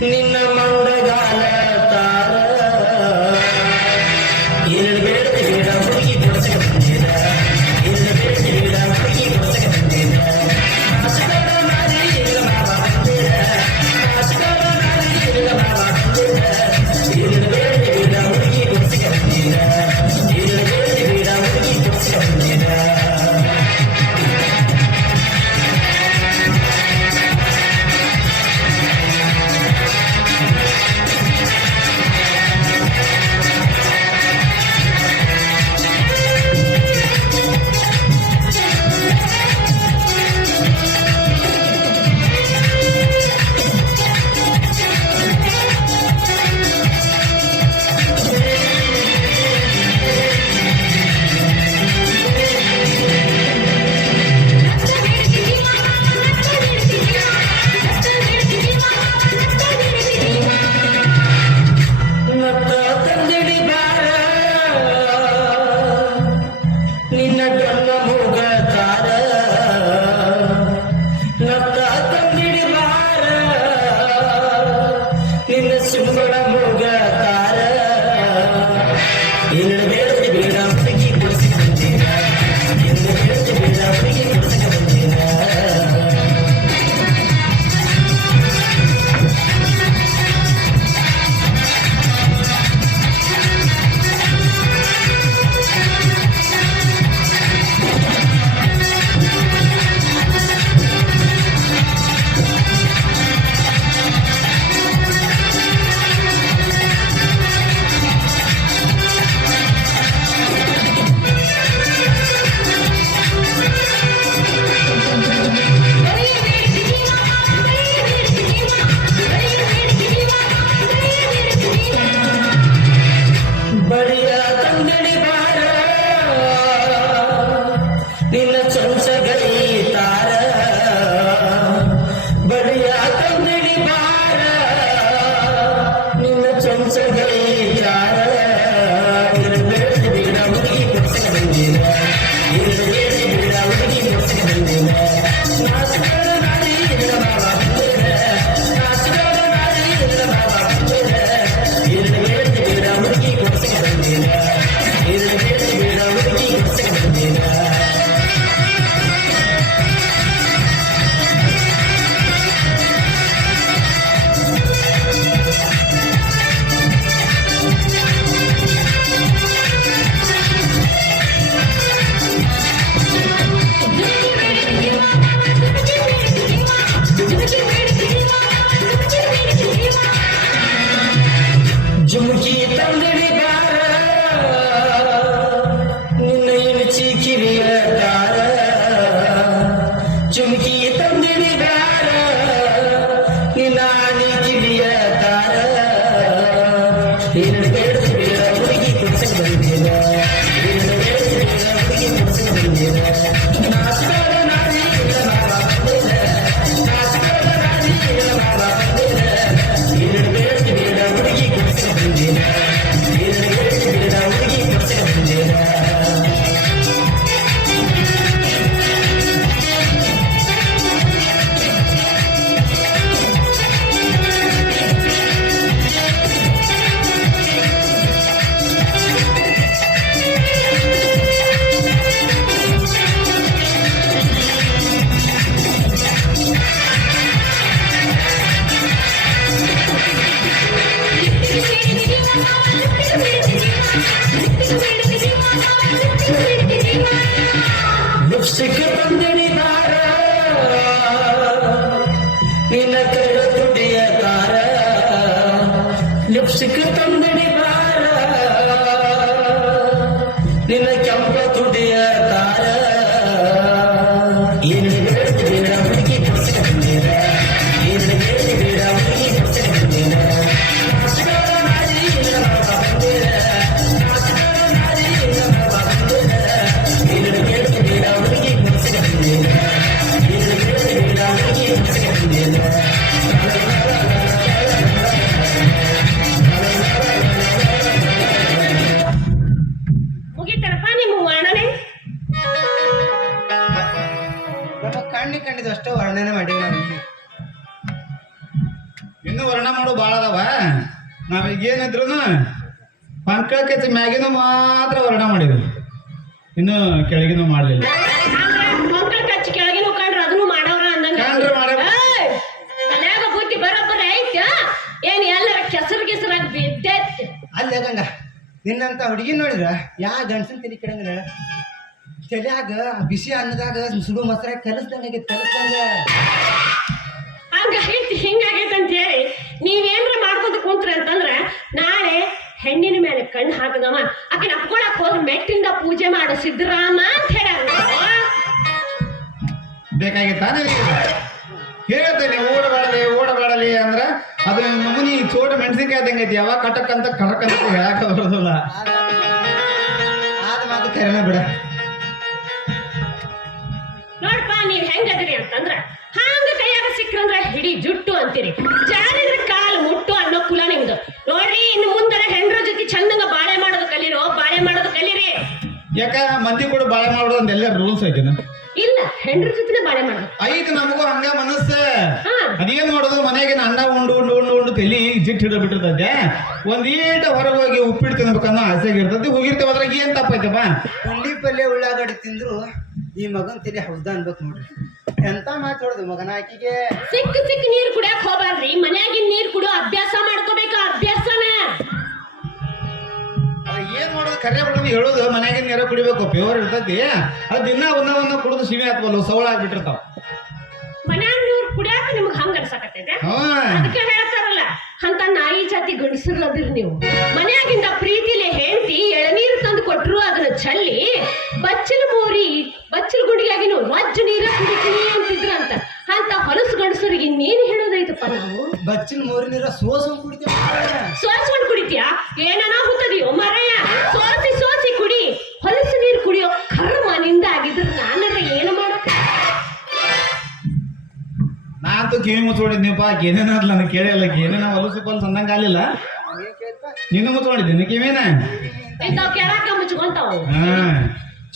ನಿನ್ನ ಮಂಡಗಾಲ ತಾರ ಎರಡು ಬೇಡದ ಗಿಡ ಹುಡುಗಿ ಕೊಡ್ಸಕ ಬಂದಿದ ಎರಡು ಬೇಡದ ಗಿಡ ಹುಡುಗಿ ಕೊಡ್ಸಕ ಬಂದಿದ ಕಾಸುಗಳ ಮಾರಿ ಇಲ್ಲ ಮಾವ ಬಂದಿದ ಕಾಸುಗಳ ಮಾರಿ ಇಲ್ಲ ಮಾವ ಬಂದಿದ ಎರಡು ಬೇಡದ ಗಿಡ ಹುಡುಗಿ ಕೊಡ್ಸಕ ಬಂದಿದ ಎರಡು ಬೇಡದ ಗಿಡ ಹುಡುಗಿ ಕೊಡ್ಸಕ ಬಂದಿದ ನಿನ್ನ ಗಲ್ಲ ಮೂಗ ತಾರ ನತ್ತ ತಂದಿಡಿ ಬಾರ ನಿನ್ನ ಸುಂಬಳ ಮೂಗ ತಾರ ಎರಡು ಬೇಡದ ಬೇಡ ಹುಡುಗಿ ಕೊಡಿಸಿ ಬಂದಿನ ಎರಡು ಬೇಡದ ಬೇಡ ಹುಡುಗಿ ಕೊಡಿಸಕ ಬಂದಿನ ಬಳಿಯ ತಂದಡಿ ಬಾರ ನಿನ್ನ ಚೊಂಚಗೈ ತಾರ ಬಳಿಯ ತಂದಡಿ ಬಾರ ನಿನ್ನ ಚೊಂಚಗೈ ತಾರ ಎರಡು ಬೇಡ ಬೇಡ ಹುಡುಗಿ ಕೊಡ್ಸಕ ಬಂದಿನ ಎರಡು ಬೇಡ ಬೇಡ ಹುಡುಗಿ ಕೊಡ್ಸಕ ಬಂದಿನ ನಾಸುಗಳ ನಾಡಿ ಇಲ್ಲ ಬಾಬ ಬಂದಿನ ನಾಸುಗಳ ನಾಡಿ ಇಲ್ಲ ಬಾಬ ಬಂದಿನ ಎರಡು ಬೇಡ ಬೇಡ ಹುಡುಗಿ ಕೊಡ್ಸಕ ಬಂದಿನ ಎರಡು ಬೇಡ ಬೇಡ ಹುಡುಗಿ ಕೊಡ್ಸಕ ಬಂದಿನ ಜುಮುಕಿ ತಂದಡಿ ಬಾರ ನಿನ್ನ ಇಣಚಿ ಕಿವಿಯ ತಾರ ಜುಮುಕಿ ತಂದಡಿ ಬಾರ ನಿನ್ನ ಆಣಿ ಕಿವಿಯ ತಾರ ಎರಡು ಬೇಡದ ಬೇಡ ಹುಡುಗಿ ಕೊಡ್ಸಕ ಬಂದಿನ ಎರಡು ಬೇಡದ ಬೇಡ ಹುಡುಗಿ ಕೊಡ್ಸಕ ಬಂದಿನ ನಾಸುಗಳ ನಾಡಿ ಇಲ್ಲ ಬಾಬ ಬಂದಿನ ನಾಸುಗಳ ನಾಡಿ ಇಲ್ಲ ಬಾಬ ಬಂದಿನ ಎರಡು ಬೇಡದ ಬೇಡ ಹುಡುಗಿ ಕೊಡ್ಸಕ ಬಂದಿನ ಎರಡು ಬೇಡದ ಬೇಡ ಹುಡುಗಿ ಕೊಡ್ಸಕ ಬಂದಿನ ಇನ್ನು ವರ್ಣ ಮಾಡೋ ಭಾಳ ಅದಾವ. ನಾವೀಗ ಏನಿದ್ರು ಪಂಕಕ್ಕೆ ಮ್ಯಾಗಿನೂ ಮಾತ್ರ ವರ್ಣ ಮಾಡಿದ್ವಿ, ಇನ್ನು ಕೆಳಗಿನೂ ಮಾಡಲಿಲ್ಲ. ಮಕ್ಕಳ ಕಚ್ಚಿ ಕೆಳಗಿನ ಕಂಡ್ರ ಅದನ್ನು ಮಾಡವ್ರ ಅಂದಂಗ ಮನ್ಯಾಗ ಬುದ್ಧಿ ಬರೋಬ್ಬರ ಐತ್ಯ ಏನ್ ಎಲ್ಲರ ಕೆಸರು ಗಿಸರಾಗಿ ಬಿದ್ದೈತಿ. ಅಲ್ಲೇ ಗಂಗ ನಿನ್ನಂತ ಹುಡುಗಿ ನೋಡಿದ್ರ ಯಾ ಗಂಡಸನ್ ತಲೆ ಕೆಡಂಗಿಲ್ಲ. ತಲೆಯಾಗ ಬಿಸಿ ಅನ್ನದಾಗ ಸುಡು ಮೊಸರ ಕಲಸ್ದಂಗ ಕಲಸ್ದಂಗ ಹಂಗೈತಿ ಹಿಂಗಾಗೈತೆ ಅಂತ ಹೇಳಿ ನೀವೇನ್ರ ಮಾಡ್ಕೊಂತ ಕುಂತ್ರಿ ಅಂತಂದ್ರ ನಾಳೆ ಹೆಣ್ಣಿನ ಮೇಲೆ ಕಣ್ಣು ಹಾಕದವ ಆಕಿನ ಅಪ್ಕೊಳಕ್ ಹೋದ್ರ ಮೆಟ್ಟಿಂದ ಪೂಜೆ ಮಾಡೋ ಸಿದ್ದರಾಮ ಅಂತ ಹೇಳ ಬೇಕಾಗಿತ್ತ ಹೇಳ್ತೇನೆ. ಓಡಬೇಡಲಿ ಅಂದ್ರ ಅದ್ರ ನಮೂನಿ ಚೋಟ ಮೆಣಸಿನ್ಕಾಯಿ ಆದಂಗೈತಿ, ಯಾವಾಗ ಕಟಕ್ ಅಂತ ಕಡಕ್ ಅಂತ ಹೇಳಾಕ ಬರೋದಿಲ್ಲ. ಆದ ಮಾತು ಕರೆನ ಬಿಡ. ನೋಡ್ಪಾ ನೀವ್ ಹೆಂಗದ್ರಿ ಅಂತಂದ್ರ ಹಂಗ ಕೈಯಾಗ ಸಿಕ್ಕ್ರಂದ್ರ ಹಿಡಿ ಜುಟ್ಟು ಅಂತೀರಿ, ಜಾರಿದ್ರ ಕಾಲ್ ಮುಟ್ಟು ಅನ್ನೋ ಕುಲ ನಿಮ್ದು. ನೋಡ್ರಿ ಇನ್ನು ಮುಂದರ ಹೆಂಡ್ರ ಜೊತೆ ಚಂದಂಗ ಬಾಳೆ ಮಾಡೋದು ಕಲೀರಿ. ಯಾಕ ಮಂದಿ ಕೂಡ ಬಾಳೆ ಮಾಡೋದು ಅಂತ ಎಲ್ಲ ರೂಲ್ಸ್ ಐತಿನ? ಇಲ್ಲ, ಹೆಂಡ್ರ ಜೊತೆ ಬಾಳೆ ಮಾಡೋದು ಐತಿ. ನಮಗೂ ಹಂಗ ಮನಸ್ಸ. ಅದೇನ್ ಮಾಡೋದು, ಮನೆಗೆ ಅನ್ನ ಉಂಡು ತಲಿ ಜಿಟ್ ಹಿಡಿದು ಬಿಟ್ಟಿರ್ತದೆ. ಒಂದೀಟ ಹೊರಗೆ ಹೋಗಿ ಉಪ್ಪಿಟ್ಟು ತಿನ್ಬೇಕನ್ನೋ ಆಸೆಗೆ ಇರ್ತದೆ. ಹೋಗಿರ್ತೇವೆ, ಅದ್ರಾಗ ಏನ್ ತಪ್ಪೈತಪ್ಪ? ಉಳ್ಳಿ ಪಲ್ಯ ಉಳ್ಳಾಗಡ್ಡಿ ತಿಂದ್ರು ಈ ಮಗನ್ ತಲೆ ಹೌದ ಅನ್ಬೇಕು ನೋಡ್ರಿ. ಎಂತ ಮಾತಾಡೋದು ಮಗನ ಆಕಿಗೆ. ಸಿಕ್ಕ ನೀರ್ ಕುಡಿಯಕ್ ಹೋಗ್ಬಾರ್ರಿ, ಮನ್ಯಾಗಿನ ನೀರ್ ಕುಡಿಯೋ ಅಭ್ಯಾಸ ಮಾಡ್ಕೋಬೇಕ. ಅಭ್ಯಾಸನ ಏನ್ ಮಾಡೋದು, ಕರೆ ಬಿಡೋದು ಹೇಳೋದು ಮನ್ಯಾಗಿನ ನೀರ ಕುಡಿಬೇಕು, ಪ್ಯೂರ್ ಇರ್ತೈತಿ. ಅದು ದಿನ ಒಂದ ಕುಡಿದು ಶಿವೆ ಹಾಕ್ಬಲ್ಲ, ಸವಳ ಆಗ್ಬಿಟ್ಟಿರ್ತಾವ. ಮನ್ಯಾಗ ನೀರ್ ಕುಡಿಯಾಕ ನಿಮ್ಗೆ ಹಂಗ ಅನ್ಸಕತ್ತೈತೆ. ಅದಕ್ಕೆ ಹೇಳ್ತಾರಲ್ಲ, ಅಂತ ನಾಯಿ ಜಾತಿ ಗಂಡಸರ್ಲದಿರಿ ನೀವು. ಮನ್ಯಾಗಿಂದ ಪ್ರೀತಿಲೆ ಹೆಂಡತಿ ಎಳನೀರು ತಂದು ಕೊಟ್ರು ಅದನ್ನ ಚಲ್ಲಿ ಬಚ್ಚಲ ಗುಂಡಿಗಾಗಿ ನೀವು ರಜ್ಜು ನೀರ ಕುಡಿತೀನಿ ಅಂತಿದ್ರ ಅಂತ ಹೊಲಸು ಗಂಡಸರಿಗೆ ಇನ್ನೇನು ಹೇಳೋದೈತಪ್ಪ ನಾವು. ಬಚ್ಚಿನ ಮೋರಿ ನೀರ ಸೋಸ್ಕೊಂಡ್ ಕುಡಿತೀಯಾ? ಏನನಾಗುತ್ತದೆಯೋ ಮರಯ್ಯ, ಸೋಸಿ ಕುಡಿ. ಹೊಲಸು ನೀರು ಕುಡಿಯೋ ಕರ್ಮ ನಿಂದ ಆಗಿದ್ರ ನಾನರ ಏನು ಮಾಡಕ. ನಾನಂತೂ ಕಿವಿ ಮುಚ್ಕೊಂಡಿದ್ದೀನಿಪ್ಪ. ಏನೇನಾದ್ಲ ನನಗೆ ಕೇಳಿಲ್ಲ, ಏನೇನ ಹೊಲಸು ಪಲ್ಸ್ ಅಂದಂಗ ಆಗ್ಲಿಲ್ಲ. ನೀನು ಮುಚ್ಕೊಂಡಿದ್ದೀನಿ ಕಿವಿನ ಇಂಥವ್ ಕೆಳಕ ಮುಚ್ಕೊಂತಾವ.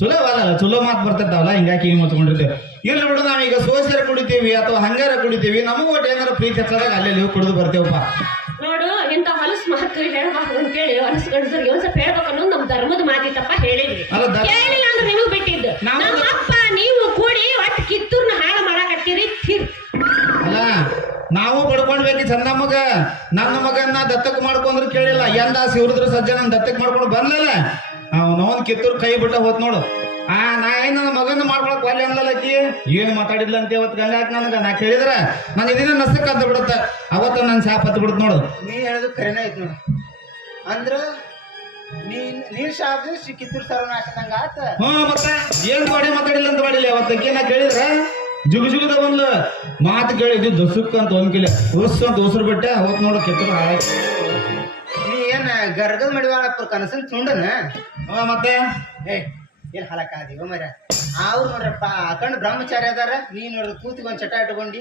ಚಲೋ ಅಲ್ಲ, ಚಲೋ ಮಾತು ಬರ್ತಿರ್ತಾವಲ್ಲ, ಹಿಂಗಾಗಿ ಕಿವಿ ಮುಚ್ಕೊಂಡಿರ್ತೇವೆ. ಇರ್ಲಿ ಬಿಡು, ನಾವೀಗ ಸೋಸ್ಯಾರ ಕುಡಿತೀವಿ ಅಥವಾ ಹಂಗಾರ ಕುಡಿತೀವಿ, ನಮಗೂ ಒಟ್ಟು ಏನಾರ ಪ್ರೀತಿ ಹಚ್ಚದಾಗ ಅಲ್ಲೇ ಕುಡಿದು ಬರ್ತೇವಪ್ಪ. ನೋಡು, ಇಂಥ ಹೊಲಸು ಮಹತ್ವ ಹೇಳ್ಬಾರ್ದು ಅಂತೇಳಿ ಹೊಲಸು ಗಂಡಸರಿಗೆ ಒಂದ್ ಸ್ವಲ್ಪ ಹೇಳ್ಬೇಕು ಅನ್ನೋದು ನಮ್ ಧರ್ಮದ ಮಾತಿತ್ತಪ್ಪ. ಹೇಳಿದ್ವಿ, ಕೇಳಿಲ್ಲ ಅಂದ್ರೆ ನಿಮಗ್ ಬಿಟ್ಟಿದ್ದು. ನಮ್ಮಪ್ಪ ನೀವು ಕೂಡಿ ಒಟ್ಟು ಕಿತ್ತೂರ್ನ ಹಾಳು ಮಾಡಾಕತ್ತೀರಿ. ಅಲ್ಲ, ನಾವು ಪಡ್ಕೊಂಡ್ಬೇಕು ಚಂದಮ್ಮಗ. ನನ್ನ ಮಗನ್ನ ದತ್ತಕ್ ಮಾಡ್ಕೊಂಡ್ರು ಕೇಳಿಲ್ಲ, ಎಂದ ಶಿವರುದ್ರ ಸಜ್ಜನ ದತ್ತಕ್ ಮಾಡ್ಕೊಂಡು ಬಂದ್ಲಲ್ಲ, ಅವನವನ್ ಕಿತ್ತೂರ್ ಕೈ ಬಿಟ್ಟ ಹೋತ್ ನೋಡು. ನಾ ಏನ್ ನನ್ನ ಮಗನ ಮಾಡ್ಕೊಳಕ್ ಒಲ್ಲೆ ಅನ್ಲಕ್ಕಿ ಏನು ಮಾತಾಡಿದ್ಲ ಅಂತ ಇವತ್ತು ಗಂಗಾಕ್ ನನಗ ನಾ ಕೇಳಿದ್ರ ನಾನು ಇದನ್ನ ನಸಕ್ ಅಂತ ಬಿಡುತ್ತ. ಅವತ್ತ ನನ್ ಶಾಪ್ ಹತ್ತು ಬಿಡುತ್ತ ನೋಡು. ನೀ ಹೇಳೋದು ಕರೆನ ಐತ್ ನೋಡು. ಅಂದ್ರ ನೀರ್ ಶಾಪ್ ಕಿತ್ತೂರ್ ಸರ್ವನಾಶದಂಗ ಆತ. ಮತ್ತೆ ಏನ್ ಮಾತಾಡಿಲ್ಲ ಅಂತ ಮಾಡಿಲ್ಲ ಅವತ್ತಕ್ಕೆ ನಾ ಕೇಳಿದ್ರ ಜುಗುದ ಬಂದ್ಲು ಮಾತು ಕೇಳಿದ್ದು ದಸುಕ್ ಅಂತ ಒಂದ್ಕಿಲ್ಲ ಉಸ್ ಅಂತ ಉಸಿರು ಬಿಟ್ಟೆ. ಅವತ್ ನೋಡು ಕಿತ್ತೂರು ಹಾಳಾಯ್ತು. ನೀ ಏನ್ ಗರ್ಗದ ಮಡಿವಾಳಪ್ಪ ಕನಸನ್ ತುಂಡನ ಮತ್ತೆ ಏನ್ ಹಲಕಾದಿವ ಮರ. ಅವ್ರು ನೋಡ್ರಪ್ಪ ಅಕಂಡ್ ಬ್ರಹ್ಮಚಾರಿ ಅದಾರ, ನೀ ನೋಡ್ರಿ ಕೂತಿಗೆ ಒಂದ್ ಚಟ ಇಟ್ಕೊಂಡಿ.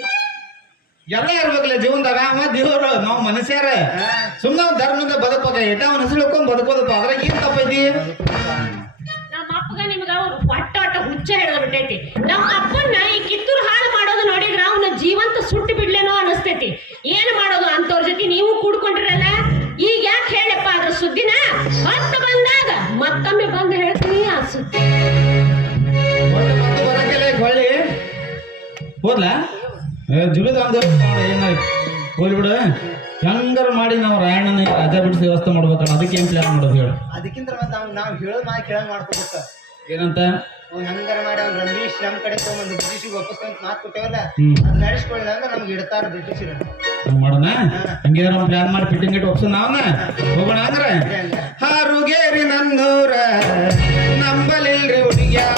ಎಲ್ಲ ಇರ್ಬೇಕಲ್ಲ ಜೀವನದಾಗ. ದೇವ್ರು ನಾವು ಮನುಷ್ಯರ ಸುಮ್ಮನೆ ಧರ್ಮದಿಂದ ಬದುಕಬೇಕ. ಎಟ ಅವನ ಹೆಸರು ಹಿಡ್ಕೊಂಡ್ ಬದುಕೋದಪ್ಪ, ಅದ್ರಾಗ ಏನ್ ತಪ್ಪೈತಿ? ನಮ್ಮ ಅಪ್ಪಗ ನಿಮ್ಗ ಒಟ್ಟ ಹುಚ್ಚ ಹಿಡಿದು ಬಿಟ್ಟೈತಿ. ನಮ್ಮ ಅಪ್ಪನ್ನ ಈ ಕಿತ್ತೂರು ಹಾಳು ಮಾಡೋದು ನೋಡಿದ್ರ ಅವನ ಜೀವಂತ ಸುಟ್ಟು ಬಿಡ್ಲೇನೋ ಅನಸ್ತೈತಿ. ಏನ್ ಮಾಡೋದು ಅಂತವ್ರ ಜೊತೆ ನೀವು ಕೂಡ್ಕೊಂಡಿರಲ್ಲ. ಈಗ ಯಾಕೆ ಹೇಳಪ್ಪ ಅದ್ರ ಸುದ್ದಿನ ಮತ್ತೆ ಬಂದಾಗ ಮತ್ತೊಮ್ಮೆ ಬಂದು ಹೇಳ್ತೀನಿ ಆ ಸುದ್ದಿ. ಬರಕಿಲ್ಲ ಹೊಳ್ಳಿ ಹೋದ್ಲಾ ಜುಲದ ಏನಾಯ್ತು ಹೋಗ್ಲಿ ಬಿಡು. ಹೆಂಗಾರ ಮಾಡಿ ನಾವು ರಾಯಣ್ಣನ ರಾಜ ಬಿಡಿಸಿ ವ್ಯವಸ್ಥೆ ಮಾಡ್ಬೇಕಲ್ಲ, ಅದಕ್ಕೆ ಏನ್ ಪ್ಲಾನ್ ಮಾಡೋದು ಹೇಳು. ಅದಕ್ಕಿಂತ ನಾವ್ ಹೇಳೋದ್ ಮಾತು ಕೇಳಂಗ್ ಮಾಡ್ಕೋಬೇಕ. ಏನಂತ ಹೆಂಗಾರ ಮಾಡಿ ಅವ್ನ ರಂಗೀಶ್ ನಮ್ ಕಡೆ ತಗೊಂಡ್ ಬ್ರಿಟಿಷಿಗೆ ವಾಪಸ್ ಅಂತ ಮಾತು ಕೊಟ್ಟೇವಲ್ಲ, ನಡೆಸ್ಕೊಳ್ಳ ಅಂದ್ರೆ ನಮ್ಗೆ ಇಡ್ತಾರ ಬ್ರಿಟಿಷರು. ಮಾಡೋಣ ಹಂಗೆ ನಾವು ಪ್ಲಾನ್ ಮಾಡಿ ಫಿಟ್ಟಿಂಗ್ ಇಟ್ಟು ಒಪ್ಸ ನಾವನ್ನ ಹೋಗೋಣ. ಅಂದ್ರೆ ಹಾರುಗೇರಿ ನನ್ನೂರ ನಂಬಲಿಲ್ರಿ ಹುಡುಗ್ಯಾರ